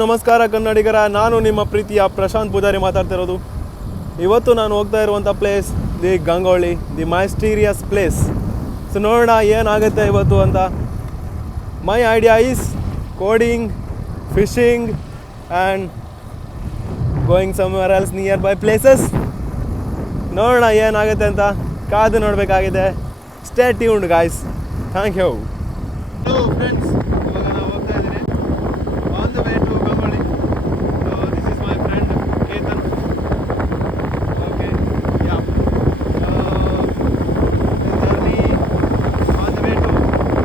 ನಮಸ್ಕಾರ ಕನ್ನಡಿಗರ, ನಾನು ನಿಮ್ಮ ಪ್ರೀತಿಯ ಪ್ರಶಾಂತ್ ಪೂಜಾರಿ ಮಾತಾಡ್ತಿರೋದು. ಇವತ್ತು ನಾನು ಹೋಗ್ತಾ ಇರುವಂಥ place the Gangolli, the mysterious place. So ನೋಡೋಣ ಏನಾಗುತ್ತೆ ಇವತ್ತು ಅಂತ. My idea is coding, fishing and going somewhere else nearby places. ನೋಡೋಣ ಏನಾಗುತ್ತೆ ಅಂತ, ಕಾದು ನೋಡಬೇಕಾಗಿದೆ. Stay tuned guys. Thank you. Hello friends, ಇವಾಗ ನಾವು ಹೋಗ್ತಾ ಇದ್ದೀನಿ on the way to Gangolli. This is my friend Ketan. Okay, yeah journey on the way to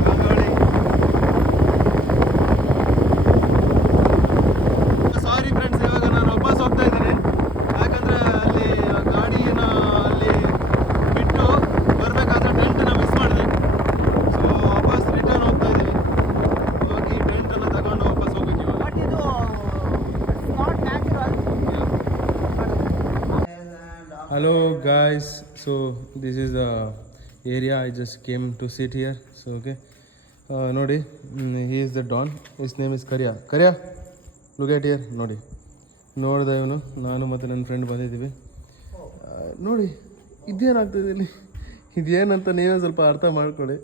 Gangolli. Sorry friends, ಇವಾಗ ನಾನು ವಾಪಸ್ ಹೋಗ್ತಾ ಇದ್ದೀನಿ. ಯಾಕಂದರೆ ಅಲ್ಲಿ ಗಾಡಿನ ಅಲ್ಲಿ ಬಿಟ್ಟು ಬರಬೇಕಾದ್ರೆ ಟೆಂಟನ್ನ ಮಿಸ್ ಮಾಡಿದೆ. ಸೊ ವಾಪಸ್ ರಿಟರ್ನ್ ಹೋಗ್ತಾ ಇದ್ದೀವಿ. ಹೋಗಿ ಟೆಂಟನ್ನು ತಗೊಂಡು ವಾಪಸ್ ಹೋಗ್ಬೇಕು ಇವಾಗ. Hello guys, so this is the area I just came to sit here. So okay, ನೋಡಿ, he is the Don. His name is Karya. Look at here. ನೋಡಿದೆ ಇವನು, ನಾನು ಮತ್ತು ನನ್ನ ಫ್ರೆಂಡ್ ಬಂದಿದ್ದೀವಿ. ನೋಡಿ ಇದೇನಾಗ್ತದೆ ಇಲ್ಲಿ, ಇದೇನಂತ ನೀವೇ ಸ್ವಲ್ಪ ಅರ್ಥ ಮಾಡ್ಕೊಳ್ಳಿ.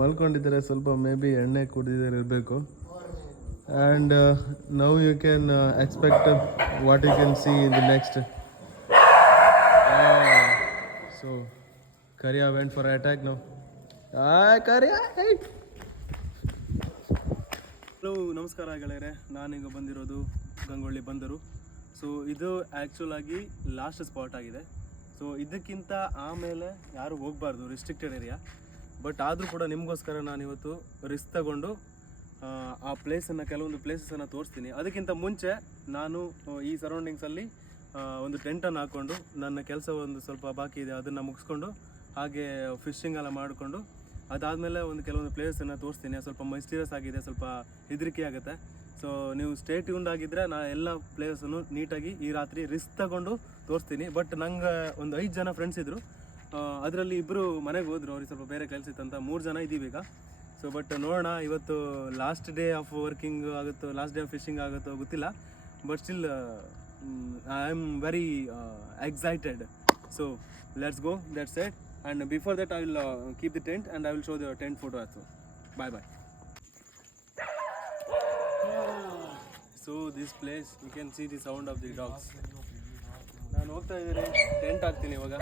ಮಲ್ಕೊಂಡಿದ್ದಾರೆ, ಸ್ವಲ್ಪ ಮೇ ಬಿ ಎಣ್ಣೆ ಕುಡಿದಿದ್ದಾರೆ ಇರಬೇಕು. And now you can expect what you can see in the next. So Kariya went for attack now. Kariya. Hello, ನಮಸ್ಕಾರ ಗೆಳೆಯರೆ. ನಾನೀಗ ಬಂದಿರೋದು ಗಂಗೊಳ್ಳಿ ಬಂದರು. ಸೊ ಇದು ಆ್ಯಕ್ಚುಲ್ ಆಗಿ ಲಾಸ್ಟ್ ಸ್ಪಾಟ್ ಆಗಿದೆ. ಸೊ ಇದಕ್ಕಿಂತ ಆಮೇಲೆ ಯಾರು ಹೋಗಬಾರ್ದು, ರಿಸ್ಟ್ರಿಕ್ಟೆಡ್ ಏರಿಯಾ. ಬಟ್ ಆದರೂ ಕೂಡ ನಿಮಗೋಸ್ಕರ ನಾನಿವತ್ತು ರಿಸ್ಕ್ ತಗೊಂಡು ಆ ಪ್ಲೇಸನ್ನು, ಕೆಲವೊಂದು ಪ್ಲೇಸಸನ್ನು ತೋರಿಸ್ತೀನಿ. ಅದಕ್ಕಿಂತ ಮುಂಚೆ ನಾನು ಈ ಸರೌಂಡಿಂಗ್ಸಲ್ಲಿ ಒಂದು ಟೆಂಟನ್ನು ಹಾಕ್ಕೊಂಡು, ನನ್ನ ಕೆಲಸ ಒಂದು ಸ್ವಲ್ಪ ಬಾಕಿ ಇದೆ ಅದನ್ನು ಮುಗಿಸ್ಕೊಂಡು, ಹಾಗೆ ಫಿಶಿಂಗ್ ಎಲ್ಲ ಮಾಡಿಕೊಂಡು ಅದಾದಮೇಲೆ ಒಂದು ಕೆಲವೊಂದು ಪ್ಲೇಸನ್ನು ತೋರಿಸ್ತೀನಿ. ಸ್ವಲ್ಪ ಮೈಸ್ಟೀರಿಯಸ್ ಆಗಿದೆ, ಸ್ವಲ್ಪ ಹೆದರಿಕೆ ಆಗುತ್ತೆ. ಸೊ ನೀವು ಸ್ಟೇ ಟ್ಯೂನ್ಡ್ ಆಗಿದ್ದರೆ ನಾನು ಎಲ್ಲ ಪ್ಲೇಸನ್ನು ನೀಟಾಗಿ ಈ ರಾತ್ರಿ ರಿಸ್ಕ್ ತಗೊಂಡು ತೋರಿಸ್ತೀನಿ. ಬಟ್ ನಂಗೆ ಒಂದು 5 ಜನ ಫ್ರೆಂಡ್ಸ್ ಇದ್ದರು. ಅದರಲ್ಲಿ ಇಬ್ಬರು ಮನೆಗೆ ಹೋದರು, ಅವ್ರಿಗೆ ಸ್ವಲ್ಪ ಬೇರೆ ಕೆಲಸ ಇತ್ತಂತ. 3 ಜನ ಇದ್ದೀವಿ ಈಗ. ಸೊ ಬಟ್ ನೋಡೋಣ, ಇವತ್ತು ಲಾಸ್ಟ್ ಡೇ ಆಫ್ ವರ್ಕಿಂಗ್ ಆಗುತ್ತೋ, ಲಾಸ್ಟ್ ಡೇ ಆಫ್ ಫಿಶಿಂಗ್ ಆಗುತ್ತೋ ಗೊತ್ತಿಲ್ಲ. But still I am very excited. So let's go, that's it. And before that I will keep the tent and I will show the tent photo also. Bye bye. So this place you can see the sound of the dogs. ನಾನು ಹೋಗ್ತಾ ಇದ್ದೀನಿ, tent ಹಾಕ್ತೀನಿ ಇವಾಗ.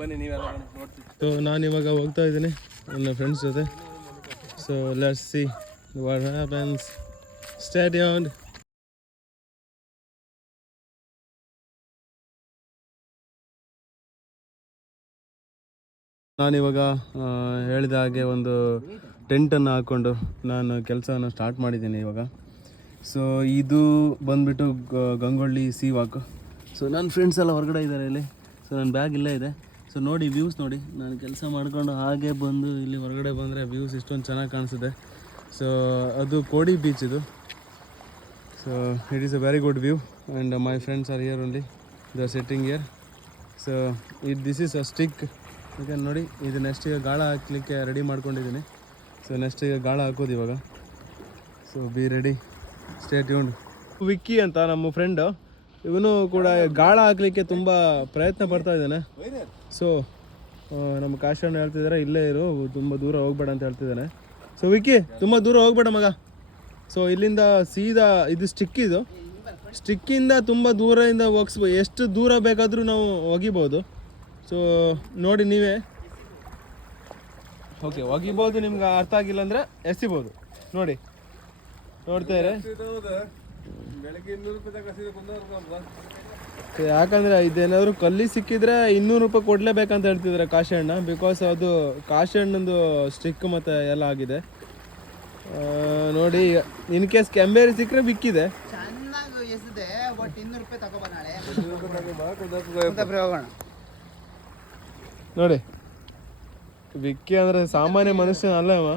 ಬನ್ನಿ ನೀವೆಲ್ಲ ನೋಡ್ತೀವಿ. So ನಾನು ಇವಾಗ ಹೋಗ್ತಾ ಇದ್ದೀನಿ ನನ್ನ ಫ್ರೆಂಡ್ಸ್ ಜೊತೆ. So let's see what happens. Stay tuned. ನಾನಿವಾಗ ಹೇಳಿದ ಹಾಗೆ ಒಂದು ಟೆಂಟನ್ನು ಹಾಕ್ಕೊಂಡು ನಾನು ಕೆಲಸವನ್ನು ಸ್ಟಾರ್ಟ್ ಮಾಡಿದ್ದೀನಿ ಇವಾಗ. ಸೊ ಇದು ಬಂದುಬಿಟ್ಟು ಗಂಗೊಳ್ಳಿ ಸೀ ವಾಕ್. ಸೊ ನನ್ನ ಫ್ರೆಂಡ್ಸ್ ಎಲ್ಲ ಹೊರಗಡೆ ಇದ್ದಾರೆ ಇಲ್ಲಿ. ಸೊ ನನ್ನ ಬ್ಯಾಗ್ ಇಲ್ಲೇ ಇದೆ. ಸೊ ನೋಡಿ ವ್ಯೂಸ್ ನೋಡಿ, ನಾನು ಕೆಲಸ ಮಾಡ್ಕೊಂಡು ಹಾಗೆ ಬಂದು ಇಲ್ಲಿ ಹೊರಗಡೆ ಬಂದರೆ ವ್ಯೂಸ್ ಇಷ್ಟೊಂದು ಚೆನ್ನಾಗಿ ಕಾಣಿಸುತ್ತೆ. ಸೊ ಅದು ಕೋಡಿ ಬೀಚ್ ಇದು. So it is a very good view and my friends are here only, they are sitting here. So this is a stick. ಈಗ ನೋಡಿ, ಇದು ನೆಕ್ಸ್ಟ್ ಈಗ ಗಾಳ ಹಾಕಲಿಕ್ಕೆ ರೆಡಿ ಮಾಡ್ಕೊಂಡಿದ್ದೀನಿ. ಸೊ ನೆಕ್ಸ್ಟ್ ಈಗ ಗಾಳ ಹಾಕೋದು ಇವಾಗ. So be ready, stay tuned. Vicky ಅಂತ ನಮ್ಮ ಫ್ರೆಂಡು, ಇವನು ಕೂಡ ಗಾಳ ಹಾಕಲಿಕ್ಕೆ ತುಂಬ ಪ್ರಯತ್ನ ಪಡ್ತಾ ಇದ್ದಾನೆ. ಸೊ ನಮ್ಮ ಕಾಶಣ್ಣ ಹೇಳ್ತಿದ್ದಾರೆ ಇಲ್ಲೇ ಇರು, ತುಂಬ ದೂರ ಹೋಗ್ಬೇಡ ಅಂತ ಹೇಳ್ತಿದ್ದಾನೆ. ಸೊ ವಿಕ್ಕಿ, ತುಂಬ ದೂರ ಹೋಗ್ಬೇಡ ಮಗ. ಸೊ ಇಲ್ಲಿಂದ ಸೀದಾ ಇದು ಸ್ಟಿಕ್ಕಿಂದ ತುಂಬ ದೂರದಿಂದ ಹೋಗಿಸ್ಬೋದು, ಎಷ್ಟು ದೂರ ಬೇಕಾದರೂ ನಾವು ಒಗಿಬೋದು. ಸೊ ನೋಡಿ ನೀವೇ, ಓಕೆ ಒಗಿಬೋದು. ನಿಮ್ಗೆ ಅರ್ಥ ಆಗಿಲ್ಲ ಅಂದರೆ ಎಸಿಬೋದು. ನೋಡಿ, ನೋಡ್ತಾ ಇರಿ. ಯಾಕಂದರೆ ಇದೇನಾದರೂ ಕಲ್ಲಿ ಸಿಕ್ಕಿದ್ರೆ 200 ರೂಪಾಯಿ ಕೊಡಲೇಬೇಕಂತ ಹೇಳ್ತಿದ್ದಾರೆ ಕಾಶಣ್ಣ. ಬಿಕಾಸ್ ಅದು ಕಾಶಣ್ಣಂದು ಸ್ಟಿಕ್ ಮತ್ತು ಎಲ್ಲ ಆಗಿದೆ. ನೋಡಿ, ಇನ್ ಕೇಸ್ ಕೆಂಬೇರಿ ಸಿಕ್ಕರೆ ಬಿಕ್ಕಿದೆ. ನೋಡಿ, ವಿಕ್ಕಿ ಅಂದರೆ ಸಾಮಾನ್ಯ ಮನುಷ್ಯನ ಅಲ್ಲ ಅವ.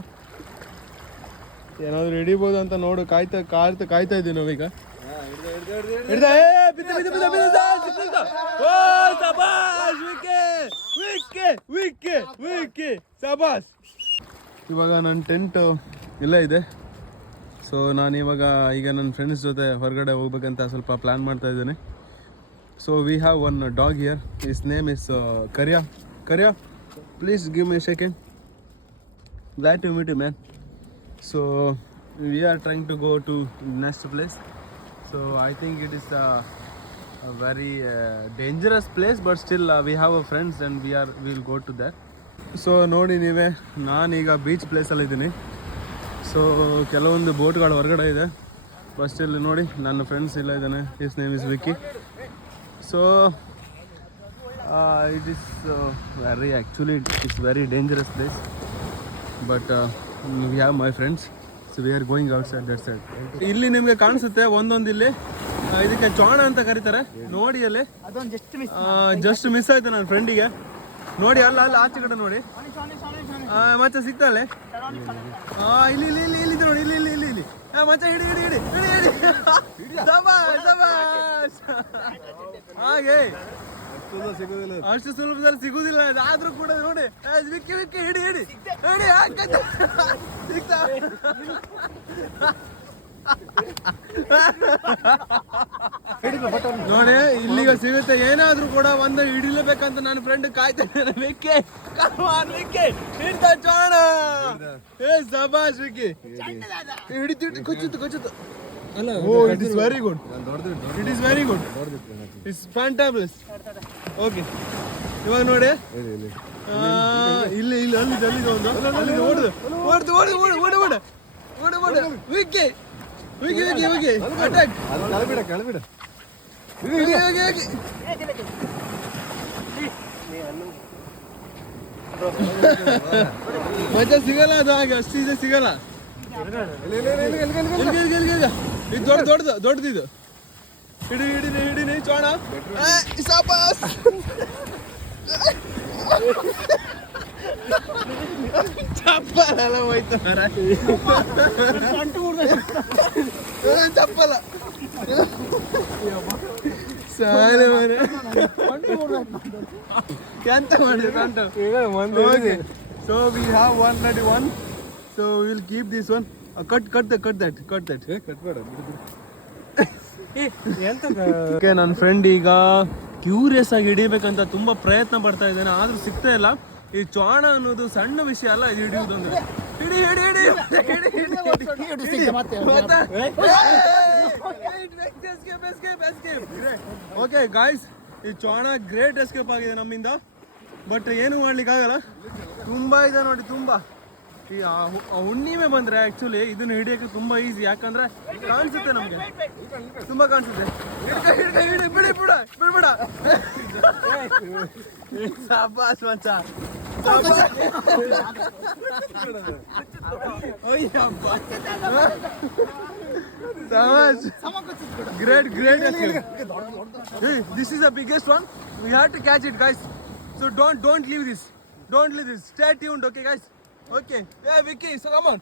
ಏನಾದರೂ ಹಿಡಿಬೋದು ಅಂತ ನೋಡು, ಕಾಯ್ತಾ ಇದ್ದೀವಿ ನಾವೀಗ. ಸಬಾಸ್. ಇವಾಗ ನನ್ನ ಟೆಂಟ್ ಇಲ್ಲೇ ಇದೆ. ಸೊ ನಾನಿವಾಗ ಈಗ ನನ್ನ ಫ್ರೆಂಡ್ಸ್ ಜೊತೆ ಹೊರಗಡೆ ಹೋಗ್ಬೇಕಂತ ಸ್ವಲ್ಪ ಪ್ಲ್ಯಾನ್ ಮಾಡ್ತಾ ಇದ್ದೀನಿ. So we have one dog here. His name is Kariya. Kariya, please give me a second. Glad to meet you, man. So we are trying to go to next place. So I think it is a very dangerous place, but still we have a friends and we will go to that. So ನೋಡಿ ನೀವೇ, ನಾನೀಗ beach ಪ್ಲೇಸಲ್ಲಿ ಇದ್ದೀನಿ. So ಕೆಲವೊಂದು ಬೋಟ್ಗಳು ಹೊರಗಡೆ ಇದೆ, but still ನೋಡಿ ನನ್ನ ಫ್ರೆಂಡ್ಸ್ ಇಲ್ಲ ಇದ್ದಾನೆ. His name is Vicky. So it is it's very dangerous place, but we have my friends, so we are going outside that side. ಇಲ್ಲಿ ನಿಮಗೆ ಕಾಣಿಸುತ್ತೆ ಒಂದೊಂದು, ಇಲ್ಲಿ ಇದಕ್ಕೆ ಚೋಣ ಅಂತ ಕರೀತಾರೆ ನೋಡಿ. ಅಲ್ಲಿ ಜಸ್ಟ್ ಮಿಸ್ ಆಯ್ತು ನನ್ನ ಫ್ರೆಂಡಿಗೆ. ನೋಡಿ ಅಲ್ಲ ಅಲ್ಲ ಆಚೆ ಕಡೆ ನೋಡಿ, ಮಚ್ಚ ಸಿಗ್ತಾಳೆ. ಇಲ್ಲಿ ಇಲ್ಲಿ ಇಲ್ಲಿ ಇಲ್ಲಿ ನೋಡಿ, ಇಲ್ಲಿ ಇಲ್ಲಿ ಇಲ್ಲಿ ಇಲ್ಲಿ ಮಚ್ಚ ಹಿಡಿ ಹಿಡಿ ಹಿಡಿ ಹಿಡಿ ಹಿಡಿ. ಹಾಗೆ ಅಷ್ಟು ಸುಲಭದಲ್ಲಿ ಸಿಗುದಿಲ್ಲ, ಆದ್ರೂ ಕೂಡ ನೋಡಿ ವಿಕ್ಕಿ ವಿಕ್ಕಿ ಹಿಡಿ ಹಿಡಿ ಹಿಡಿ. ಸಿಗ್ತಾ ನೋಡಿ ಇಲ್ಲಿಗ ಸಿಗುತ್ತೆ. ಏನಾದ್ರೂ ಕೂಡ ಒಂದು ಹಿಡಿಲೇಬೇಕಂತ ನನ್ನ ಫ್ರೆಂಡ್ ಕಾಯ್ತಾ ಇದ್ದಾನೆ. Vicky ಹಿಡ್ತಾ ಚೋಣ. ಸಬಾಷ್ Vicky, ಹಿಡಿತು ಕೊಚ್ಚುತ್ತು ಕೊಚ್ಚುತ್ತು. It is very good. It is very good. It's fantabulous. Okay. ಇವಾಗ ನೋಡಿ ಇಲ್ಲಿ ಇಲ್ಲಿ ಅಲ್ಲಿ ಒಂದು ಅಲ್ಲಿ ಓಡುದು ಓಡುದು ಓಡುದು ಓಡು ಓಡು ಓಡು ಓಡು ಓಡು. ವಿಕ್ಕಿ ವಿಕ್ಕಿ ವಿಕ್ಕಿ ವಿಕ್ಕಿ ಅಟ್ಯಾಕ್. ಕಳಬಿಡ ಕಳಬಿಡ. ವಿಕ್ಕಿ ವಿಕ್ಕಿ ವಿಕ್ಕಿ. ಮಜಾ ಸಿಗಲ್ಲ ಅದು, ಹಾಗೆ ಅಷ್ಟು ಈಜಿ ಸಿಗಲ್ಲ. ಇದು ದೊಡ್ಡದು ಇದು. ಹಿಡಿ ಹಿಡಿನಿ ಹಿಡಿನಿ ಚೋಣ. ಚಪ್ಪಲ್ಲ ಹೋಯ್ತು ಚಪ್ಪಲ್ಲ ಸಾಲೆ ಮನೆ ಎಂತ ಮಾಡಿದ್ರು. So we have 191. So we will keep this one. Cut that. Okay, ನನ್ನ ಫ್ರೆಂಡ್ ಈಗ ಕ್ಯೂರಿಯಸ್ ಆಗಿ ಹಿಡಿಬೇಕಂತ ತುಂಬಾ ಪ್ರಯತ್ನ ಪಡ್ತಾ ಇದ್ದಾನೆ, ಆದ್ರೂ ಸಿಗ್ತಾ ಇಲ್ಲ. ಈ ಚೋಣ ಅನ್ನೋದು ಸಣ್ಣ ವಿಷಯ ಅಲ್ಲ, ಇದು ಹಿಡಿಯುವುದಂದ್ರೆ. ಹಿಡಿ ಹಿಡಿ ಹಿಡಿ ಓಕೆ ಗಾಯ್ಸ್, ಈ ಚೋಣ ಗ್ರೇಟ್ ಎಸ್ಕೇಪ್ ಆಗಿದೆ ನಮ್ಮಿಂದ, ಬಟ್ ಏನು ಮಾಡ್ಲಿಕ್ಕೆ ಆಗಲ್ಲ. ತುಂಬಾ ಇದೆ ನೋಡಿ, ತುಂಬಾ. ಈ ಹುಣ್ಣಿಮೆ ಬಂದ್ರೆ ಆಕ್ಚುಲಿ ಇದನ್ನ ಹಿಡಿಯೋಕೆ ತುಂಬಾ ಈಸಿ, ಯಾಕಂದ್ರೆ ಕಾಣಿಸುತ್ತೆ ನಮ್ಗೆ, ತುಂಬಾ ಕಾಣಿಸುತ್ತೆ. ಬಿಡಿ ಬಿಡ ಬಿಡ್ಬಿಡ. ಸಾಬಾಸ್ ಮಚ್ಚ, great great. This is the biggest one. We have to catch it, guys. So don't leave this. Stay tuned, okay guys? Okay. Yeah, Vicky, so come on.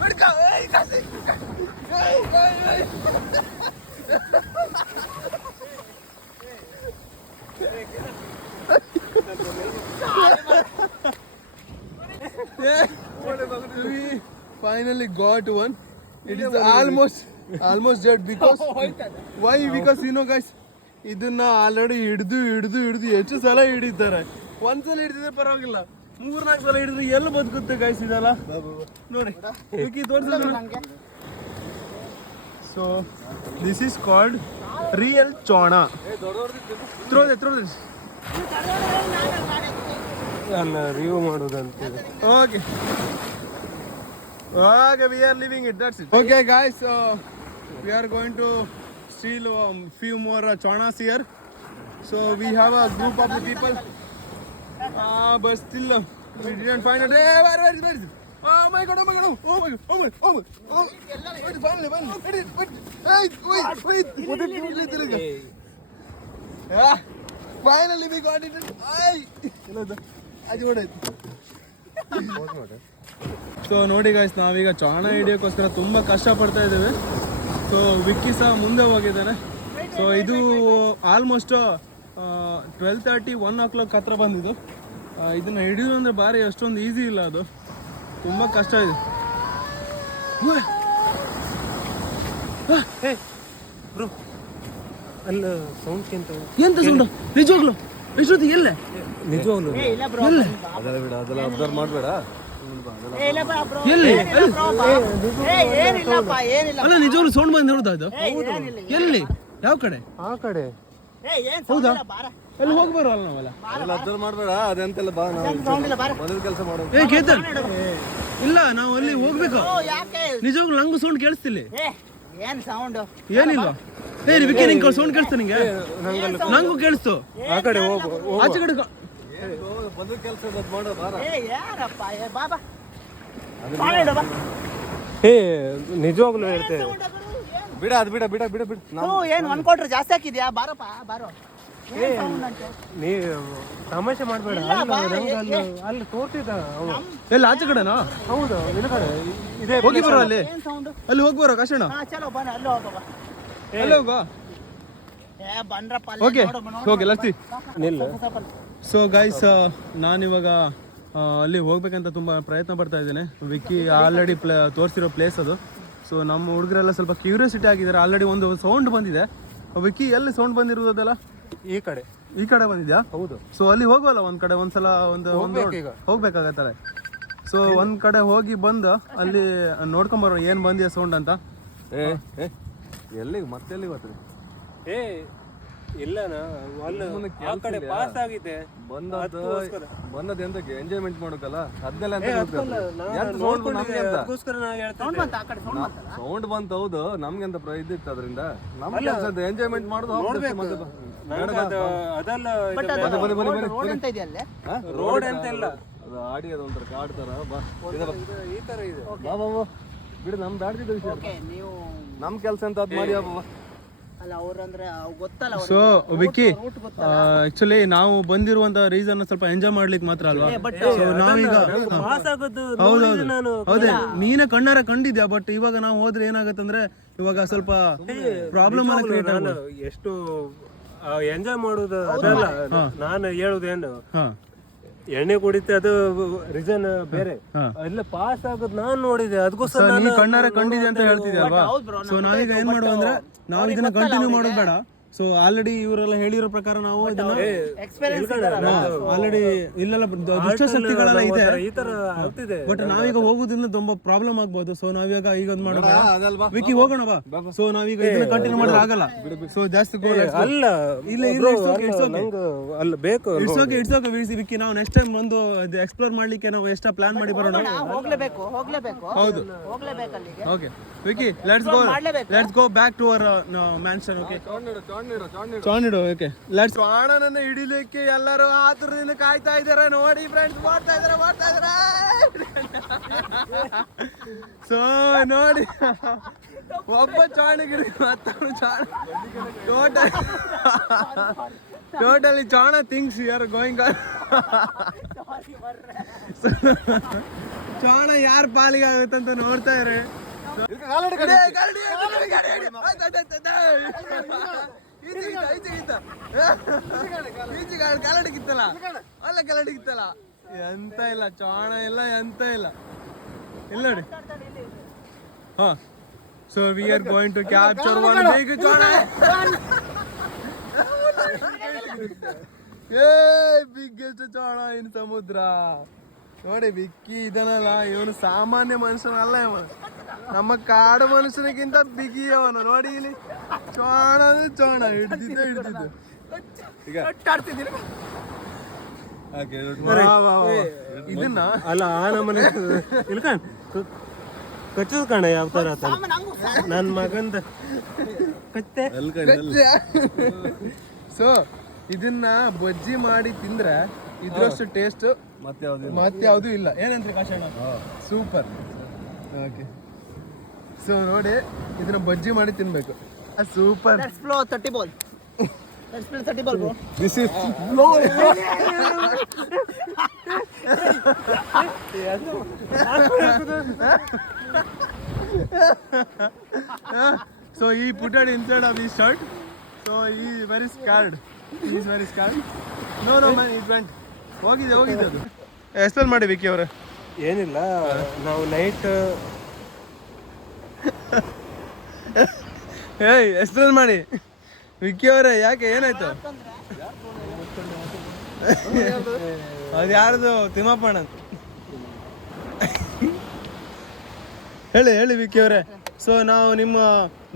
Let's go. Hey, guys. Hey. Yeah. We finally got one. It is almost dead because why? Because you know guys, ಇದನ್ನ already ಹಿಡಿದು ಹೆಚ್ಚು ಸಲ ಹಿಡಿತಾರೆ. ಒಂದ್ಸಲ ಹಿಡಿದಿದ್ರೆ ಪರವಾಗಿಲ್ಲ, 3-4 ಸಲ ಹಿಡಿದ್ರೆ ಎಲ್ಲ ಬದುಕುತ್ತೆ ಗೈಸ್ ಇದೆಲ್ಲ ನೋಡಿ. So this is called real ಚೋಣ. ರಿವ್ಯೂ ಮಾಡೋದಂತ. Okay we are living it, that's it. Okay guys, we are going to steal few more chonas here. So we have a group of the people, but still we didn't find it. Hey, where is it? Oh my god. Finally. Yeah, finally we got it. So ನೋಡಿ guys, ನಾವೀಗ ಚೋಣ ಹಿಡಿಯೋಕ್ಕೋಸ್ಕರ ತುಂಬ ಕಷ್ಟಪಡ್ತಾ ಇದ್ದೇವೆ. So Vicky ಸಹ ಮುಂದೆ ಹೋಗಿದ್ದಾನೆ. So ಇದು almost 12:30 1 o'clock ಹತ್ರ ಬಂದಿದ್ದು. ಇದನ್ನು ಹಿಡಿಯೋದು ಅಂದರೆ ಭಾರಿ ಅಷ್ಟೊಂದು ಈಸಿ ಇಲ್ಲ, ಅದು ತುಂಬ ಕಷ್ಟ ಇದೆ. ಬ್ರೋ ಅಲ್ಲ ಸೌಂಡ್ಕಿಂತ ಎಂತ ಸೌಂಡ್? ನಿಜವಾಗ್ಲು ಎಷ್ಟೊತ್ತಿ ಎಲ್ಲೇ? ನಿಜವಾಗ್ಲು ಅದೆಲ್ಲ ಬಿಡ, ಅದೆಲ್ಲ ಅಬ್ಸರ್ವ್ ಮಾಡಬೇಡ. ಎಲ್ಲಿ ಅಲ್ಲ ನಿಜವಾಗ್ಲು ಸೌಂಡ್ ಬಂದು ನೋಡ್ತಾ ಇದು? ಎಲ್ಲಿ? ಯಾವ ಕಡೆ? ಆ ಕಡೆ. ಹೌದಾ? ಎಲ್ಲಿ ಹೋಗಿ ಬರೋಲ್ಲ ನಾವೆಲ್ಲ. ಅದೆಲ್ಲ ಅಬ್ಸರ್ವ್ ಮಾಡಬೇಡ, ಅದೆಂತೆಲ್ಲ ಬಾ, ನಾವು ಮೊದಲ ಕೆಲಸ ಮಾಡೋದು. ಏ ಕೇತನ್, ಇಲ್ಲ ನಾವು ಅಲ್ಲಿ ಹೋಗ್ಬೇಕು. ನಿಜವಾಗ್ಲು ನಂಗೂ ಸೌಂಡ್ ಕೇಳಿಸ್ತಿಲ್ಲ. ಏನ್ ಸೌಂಡ್? ಏನಿಲ್ಲ. ಏ ವಿಕ್ಕಿ ನಿಂಗೆ ಸೌಂಡ್ ಕೇಳಿಸ್ತಾ ನಿಂಗೆ? ನಂಗೂ ಕೇಳಿಸ್ತು. ಆ ಕಡೆ ಹೋಗು. ಆಚೆ ಕಡೆ ಮೊದಲ ಕೆಲಸ ಮಾಡೋ ಬಾರ. ಯಾರಪ್ಪ ಬಾಬಾ ಏ ನಿಜವಾಗ್ಲೂ ಹೇಳ್ತೇವೆ. ಬಿಡ ಅದು ಬಿಡ ಬಿಡ ಬಿಡ ಬಿಡ. ಏನ್ ಒಂದ್ ಕೊಟ್ರೆ ಜಾಸ್ತಿ ಹಾಕಿದ್ಯಾ? ಬಾರಪ್ಪ ಬಾರೋ. ನೀ ತಮಾಷೆ ಮಾಡ್ಬೇಡ. ಅಲ್ಲಿ ತೋರ್ತಿದ್ದ ಎಲ್ಲ ಆಚೆ ಕಡೆನಾ? ಹೌದು, ನಿನ್ನ ಕಡೆ ಇದೆ. ಹೋಗಿ ಬರೋ ಅಲ್ಲಿ. ಏನ್ ಸೌಂಡ್? ಅಲ್ಲಿ ಹೋಗಿ ಬರೋ ಕಾಶಣ್ಣ. ಚಲೋ ಬನ್ನಿ, ಅಲ್ಲಿ ಹೋಗೋಣ. ಅಲ್ಲಿ ಹೋಗೋ. ಬನ್ರಪ್ಪ. ಓಕೆ ಹೋಗಿ ಲಸ್ತಿ. ನಿಲ್ಲ. ಸೊ ಗೈಸ್, ನಾನಿವಾಗ ಅಲ್ಲಿ ಹೋಗ್ಬೇಕಂತ ತುಂಬ ಪ್ರಯತ್ನ ಪಡ್ತಾ ಇದ್ದೇನೆ. ವಿಕ್ಕಿ ಆಲ್ರೆಡಿ ತೋರಿಸಿರೋ ಪ್ಲೇಸ್ ಅದು. ಸೊ ನಮ್ಮ ಹುಡುಗರೆಲ್ಲ ಸ್ವಲ್ಪ ಕ್ಯೂರಿಯಾಸಿಟಿ ಆಗಿದ್ದಾರೆ. ಆಲ್ರೆಡಿ ಒಂದು ಸೌಂಡ್ ಬಂದಿದೆ. ವಿಕ್ಕಿ ಎಲ್ಲಿ ಸೌಂಡ್ ಬಂದಿರೋದು? ಅದೆಲ್ಲ ಈ ಕಡೆ. ಈ ಕಡೆ ಬಂದಿದ್ಯಾ? ಹೌದು. ಸೊ ಅಲ್ಲಿ ಹೋಗುವಲ್ಲ ಒಂದ್ ಕಡೆ, ಒಂದ್ಸಲ ಹೋಗ್ಬೇಕಾಗತ್ತಲ್ಲ. ಸೊ ಒಂದ್ ಕಡೆ ಹೋಗಿ ಬಂದು ಅಲ್ಲಿ ನೋಡ್ಕೊಂಬರೋ ಏನ್ ಬಂದಿದೆ ಸೌಂಡ್ ಅಂತ. ಎಲ್ಲಿಗೆ ಮತ್ತೆ ಎಲ್ಲಿಗೆ ಹೋಗ್ತದೆ? ಏ ಇಲ್ಲನಾ, ಆ ಕಡೆ ಪಾಸ್ ಆಗಿದೆ. ಬಂದದ್ದು ಎಂತಕ್ಕೆ? ಎಂಜಾಯ್ಮೆಂಟ್ ಮಾಡೋಕಲ್ಲ. ಅದನ್ನೆಲ್ಲ ಸೌಂಡ್ ಬಂತು. ಹೌದು, ನಮ್ಗೆ ಅಂತ ಇದಿತ್ತು. ಅದರಿಂದ ನಮ್ಗೆ ಎಂಜಾಯ್ಮೆಂಟ್ ಮಾಡೋದು. ರೋಡ್ ಅಂತ ಇಲ್ಲ, ಅದು ಆಡಿ ಅದು ಒಂಥರ ಕಾಡ್ ತರ. ಈ ತರ ಇದೆ. ಬಾ ಬಾ ಬಾ ಬಿಡು, ನಮ್ದು ಆಡ್ತಿದ್ದ ವಿಷಯ. ನಮ್ ಕೆಲ್ಸ ಅಂತ ಅದ್ ಮಾಡಿ. ಸೊ ವಿಕ್ಕಿ, ಆಕ್ಚುಲಿ ನಾವು ಬಂದಿರುವಂತ ರೀಸನ್ ಸ್ವಲ್ಪ ಎಂಜಾಯ್ ಮಾಡ್ಲಿಕ್ಕೆ ಮಾತ್ರ ಅಲ್ವಾ? ಸೊ ನಾವೀಗ ಹೌದೌದು ಹೌದೇ, ನೀನೇ ಕಣ್ಣಾರ ಕಂಡಿದ್ಯಾ. ಬಟ್ ಇವಾಗ ನಾವು ಹೋದ್ರೆ ಏನಾಗತ್ತಂದ್ರೆ ಇವಾಗ ಸ್ವಲ್ಪ ಪ್ರಾಬ್ಲಮ್ ಎಷ್ಟು ಎಂಜಾಯ್ ಮಾಡುದು ಅದಲ್ಲ. ನಾನು ಹೇಳುದೇನು, ಎಣ್ಣೆ ಕುಡಿತೆ ಅದು ರೀಸನ್ ಬೇರೆ. ಎಲ್ಲ ಪಾಸ್ ಆಗೋದು ನಾನು ನೋಡಿದೆ, ಅದಕ್ಕೋಸ್ಕರ ನೀ ಕಣ್ಣಾರೆ ಕಂಡಿದೆ ಅಂತ ಹೇಳ್ತಿದ್ದೆ ಅಲ್ವಾ? ಸೊ ನಾವೀಗ ಏನ್ ಮಾಡುವ ಅಂದ್ರೆ, ನಾವು ಇದನ್ನ ಕಂಟಿನ್ಯೂ ಮಾಡೋದು ಬೇಡ. ಸೊ ಆಲ್ರೆಡಿ ಇವರೆಲ್ಲ ಹೇಳಿರೋ ಪ್ರಕಾರ ನಾವು ಆಲ್ರೆಡಿ ಇಲ್ಲೆಲ್ಲ ದುಷ್ಟಶಕ್ತಿಗಳೆಲ್ಲ ಇದೆ. ಬಟ್ ನಾವೀಗ ಹೋಗುದ್ರಿಂದ ತುಂಬಾ ಪ್ರಾಬ್ಲಮ್ ಆಗ್ಬೋದು. ಸೊ ನಾವೀಗ ಈಗ ಮಾಡೋಣ, ವಿಕ್ಕಿ ಹೋಗೋಣ ಬಾ. ಸೊ ನಾವೀಗ ಇದನ್ನ ಕಂಟಿನ್ಯೂ ಮಾಡಿದ್ರೆ ಆಗಲ್ಲ. ಸೊ ಜಾಸ್ತಿ ಅಲ್ಲ ಇಲ್ಲ ಅಲ್ಲ ಬೇಕು. ಇಟ್ಸ್ ಓಕೆ ವಿಕ್ಕಿ, ನಾವು ನೆಕ್ಸ್ಟ್ ಟೈಮ್ ಒಂದು ಎಕ್ಸ್ಪ್ಲೋರ್ ಮಾಡ್ಲಿಕ್ಕೆ ನಾವು ಎಕ್ಸ್ಟ್ರಾ ಪ್ಲಾನ್ ಮಾಡಿ ಬರೋಣ. ಹೌದು, okay Vicky, let's go back to our mansion. Okay ಚಾಣಿಡು. Okay let's. ಚಾಣನನ್ನ ಹಿಡಿಲಿಕ್ಕೆ ಎಲ್ಲರೂ ಆತುರದಿಂದ ಕಾಯ್ತಾ ಇದ್ದಾರೆ. ನೋಡಿ ಫ್ರೆಂಡ್ಸ್, ಮಾಡ್ತಾ ಇದಾರೆ. ಸೊ ನೋಡಿ, ಒಬ್ಬ ಚಾಣಗಿರಿ ಮತ್ತೊಬ್ಬರು ಟೋಟಲಿ ಚಾಣ ಥಿಂಗ್ಸ್ ಯಾರು ಗೋಯಿಂಗ್. ಚಾಣ ಯಾರ ಪಾಲಿಗೆ ಆಗುತ್ತಂತ ನೋಡ್ತಾ ಇದ್ದಾರೆ. ಕಲಡಿಗಿತ್ತಲ್ಲ, ಅಲ್ಲ ಕಲಡಿಗಿತ್ತಲ್ಲ. ಎಂತ ಇಲ್ಲ ಚಾಣ ಇಲ್ಲ, ಎಂತ ಇಲ್ಲ ನೋಡಿ. ಹಾ, so we are going to capture one big ಚಾಣ. ಬಿಗ್ಗೆಸ್ಟ್ ಚಾಣ ಇನ್ ಸಮುದ್ರ. ನೋಡಿ ವಿಕ್ಕಿ ಇದನ್ನಲ್ಲ, ಇವನು ಸಾಮಾನ್ಯ ಮನುಷ್ಯನಲ್ಲ. ಇವ ನಮ್ಮ ಕಾಡು ಮನುಷ್ಯನಿಗಿಂತ ಬಿಗಿ ಅವನು. ನೋಡಿ ಇಲ್ಲಿ ಚಾಣ ಹಿಡ್ದಿದ್ದು ಇದನ್ನ ಅಲ್ಲ ಆ ನಮ್ಮನೆ ಕಚ್ಚದ ಕಣ ಯಾವ ತರ ನನ್ನ ಮಗಂದ ಕಚ್ಚೆ. ಸೊ ಇದನ್ನ ಬಜ್ಜಿ ಮಾಡಿ ತಿಂದ್ರೆ ಇದ್ರಷ್ಟು ಟೇಸ್ಟ್ ಮತ್ತೆ ಯಾವುದು ಇಲ್ಲ. ಏನಂದ್ರೆ ಕಾಶಣ್ಣ? ಸೂಪರ್. ಓಕೆ, ಸೊ ನೋಡಿ ಇದನ್ನ ಬಜ್ಜಿ ಮಾಡಿ ತಿನ್ಬೇಕು. Super. This is so he put it inside of his shirt. So he is very scared. No man, it went. ಹೋಗಿದೆ ಅದು. ಎಕ್ಸ್ಪ್ಲೇನ್ ಮಾಡಿ ವಿಕ್ಕಿ ಅವರೇ. ಏನಿಲ್ಲ, ನಾವು ನೈಟ್ ಏಯ್ ಎಕ್ಸ್ಪ್ಲೇನ್ ಮಾಡಿ ವಿಕ್ಕಿ ಅವರೇ, ಯಾಕೆ ಏನಾಯ್ತು? ಅದು ಯಾರ್ದು? ತಿಮ್ಮಪ್ಪಣ್ಣ ಅಂತ. ಹೇಳಿ ವಿಕ್ಕಿ ಅವರೇ. ಸೊ ನಾವು ನಿಮ್ಮ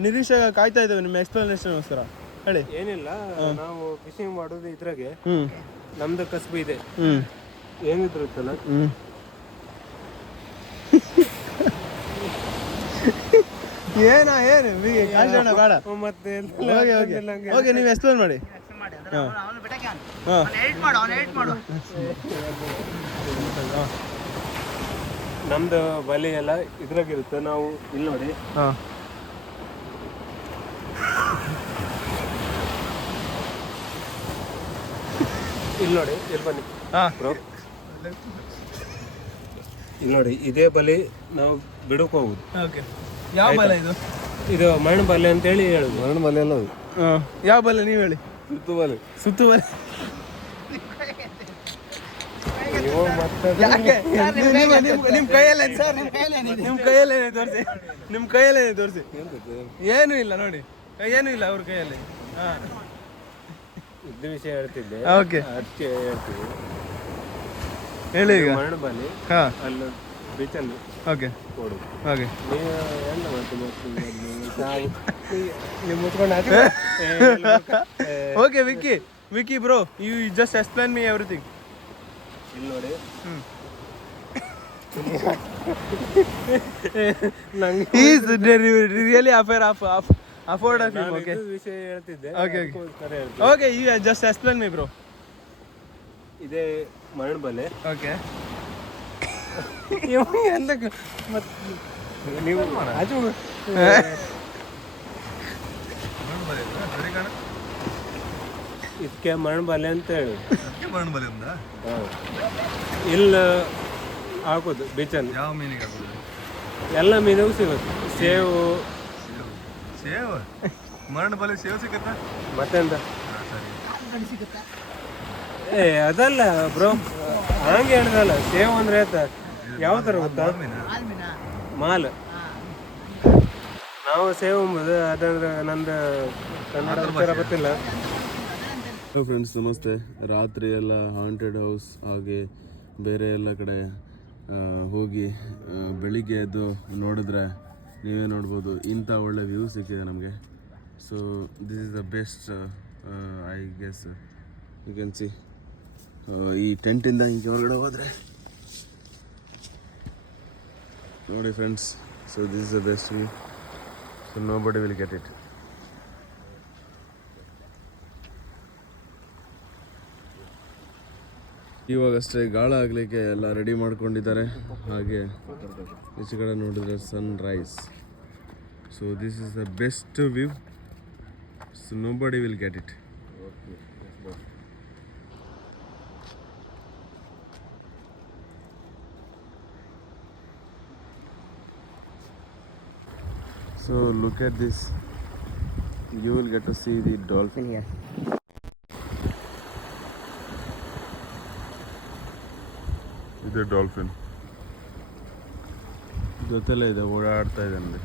ನಿರೀಕ್ಷೆ ಕಾಯ್ತಾ ಇದ್ದೇವೆ ನಿಮ್ಮ ಎಕ್ಸ್ಪ್ಲನೇಷನ್ಗೋಸ್ಕರ. ಹೇಳಿ. ಏನಿಲ್ಲ, ನಾವು ಫಿಶಿಂಗ್ ಮಾಡೋದು ಇದ್ರಾಗೆ ನಮ್ದು ಕಸಬು ಇದೆ. ಏನಿದ್ರು ಇತ್ತಲ್ಲ, ಏನು ಕಾಶಣ ಬೇಡ. ಮತ್ತೆ ಓಕೆ, ನೀವು ಎಕ್ಸ್ಪ್ಲೇನ್ ಮಾಡಿ. ನಮ್ದು ಬಲೆ ಎಲ್ಲ ಇದ್ರಾಗಿರುತ್ತೆ. ನಾವು ಇಲ್ಲಿ ನೋಡಿ, ಇಲ್ಲಿ ಬನ್ನಿ ಬ್ರೋ. ಇಲ್ಲಿ ನೋಡಿ, ಇದೇ ಬಲೆ ನಾವು ಬಿಡಕ್ ಹೋಗುದು. ಯಾವ ಬಲೆ ಇದು? ಇದು ಮಣ್ಣು ಬಲೆ ಅಂತೇಳಿ ಹೇಳುದು. ಮರಣ ಬಲೆ ಅಲ್ಲ ಅದು. ಯಾವ ಬಲೆ ನೀವು ಹೇಳಿ? ಸುತ್ತು ಬಲೆ. ಸುತ್ತು ಬಲೆ. ನಿಮ್ಮ ಕೈಯಲ್ಲೇನೆ ತೋರಿಸಿ. ಏನು ಇಲ್ಲ ನೋಡಿ, ಏನು ಇಲ್ಲ ಅವ್ರ ಕೈಯಲ್ಲಿ. ಇದ್ದ ವಿಷಯ ಹೇಳ್ತಿದ್ದೆ. ಓಕೆ, ಅದಕ್ಕೆ ಹೇಳ್ತೀವಿ. ಹೇಳಿ ಈಗ. ಮಣ್ಣು ಬಲೆ ಅಲ್ಲಿ ಬೀಚಲ್ಲಿ ಓಕೆ ಕೊಡುದು. ಓಕೆ, ನೀವು ಎಲ್ಲ ಮಾಡ್ತೀವಿ. ನೀವು ಮುಚ್ಕೊಂಡು okay. Vicky bro, you just explain me everything. ಇಲ್ಲಿ ನೋಡಿ, ರಿಯಲಿ ಅಫೋರ್ಡ್ ಓಕೆ ವಿಷಯ ಹೇಳ್ತಿದ್ದೆ. Okay, you just explain me bro. ಇದೇ ಮರಳು ಬಲೆ. ಓಕೆ, ನೀವು ಆಚು ಇದಕ್ಕೆ ಮರಳು ಬಲೆ ಅಂತ ಹೇಳಿ ಮರಣ ಬಲೆ ಅಂದ. ಇಲ್ಲಿ ಹಾಕೋದು ಬೀಚಲ್ಲಿ. ಯಾವ ಮೀನಿಗೆ ಹಾಕೋದು? ಎಲ್ಲ ಮೀನಿಗೂ ಸಿಗುತ್ತೆ. ಸೇವು, ಮರಣ ಬಲೆ ಸೇವ್ ಸಿಗತ್ತಾ? ಮತ್ತೆಂತ? ಅದಲ್ಲ ಬ್ರೋ, ಹಂಗೆ ಹೇಳ್ದಲ್ಲ. ಸೇವ್ ಅಂದ್ರೆ ಯಾವ ಥರ ಗೊತ್ತಾ? ಮಾಲ್. ನಾವು ಸೇವ್ ಅಂಬೋದು ಅದಂದ್ರೆ ನಂದು ಕನ್ನಡ ಉತ್ತರ ಗೊತ್ತಿಲ್ಲ. ಹಲೋ ಫ್ರೆಂಡ್ಸ್, ನಮಸ್ತೆ. ರಾತ್ರಿ ಎಲ್ಲ ಹಾಂಟೆಡ್ ಹೌಸ್ ಹಾಗೆ ಬೇರೆ ಎಲ್ಲ ಕಡೆ ಹೋಗಿ ಬೆಳಿಗ್ಗೆ ಎದ್ದು ನೋಡಿದ್ರೆ ನೀವೇ ನೋಡ್ಬೋದು, ಇಂಥ ಒಳ್ಳೆ ವ್ಯೂ ಸಿಕ್ಕಿದೆ ನಮಗೆ. So this is the best I guess. You can see ಈ ಟೆಂಟಿಂದ ಹಿಂಗೆ ಹೊರಗಡೆ ಹೋದರೆ ನೋಡಿ friends. So this is the best view. So nobody will get it. ಇವಾಗಷ್ಟೇ ಗಾಳ ಆಗಲಿಕ್ಕೆ ಎಲ್ಲ ರೆಡಿ ಮಾಡ್ಕೊಂಡಿದ್ದಾರೆ. ಹಾಗೆ ಈಚೆ ಕಡೆ ನೋಡಿದ್ರೆ sunrise. So this is the best view. So nobody will get it. So look at this. You will get to see the dolphin here. ಇದೆ ಡಾಲ್ಫಿನ್ ಜೊತೆಲೇ ಇದೆ, ಓಡಾಡ್ತಾ ಇದೆ ನೋಡಿ.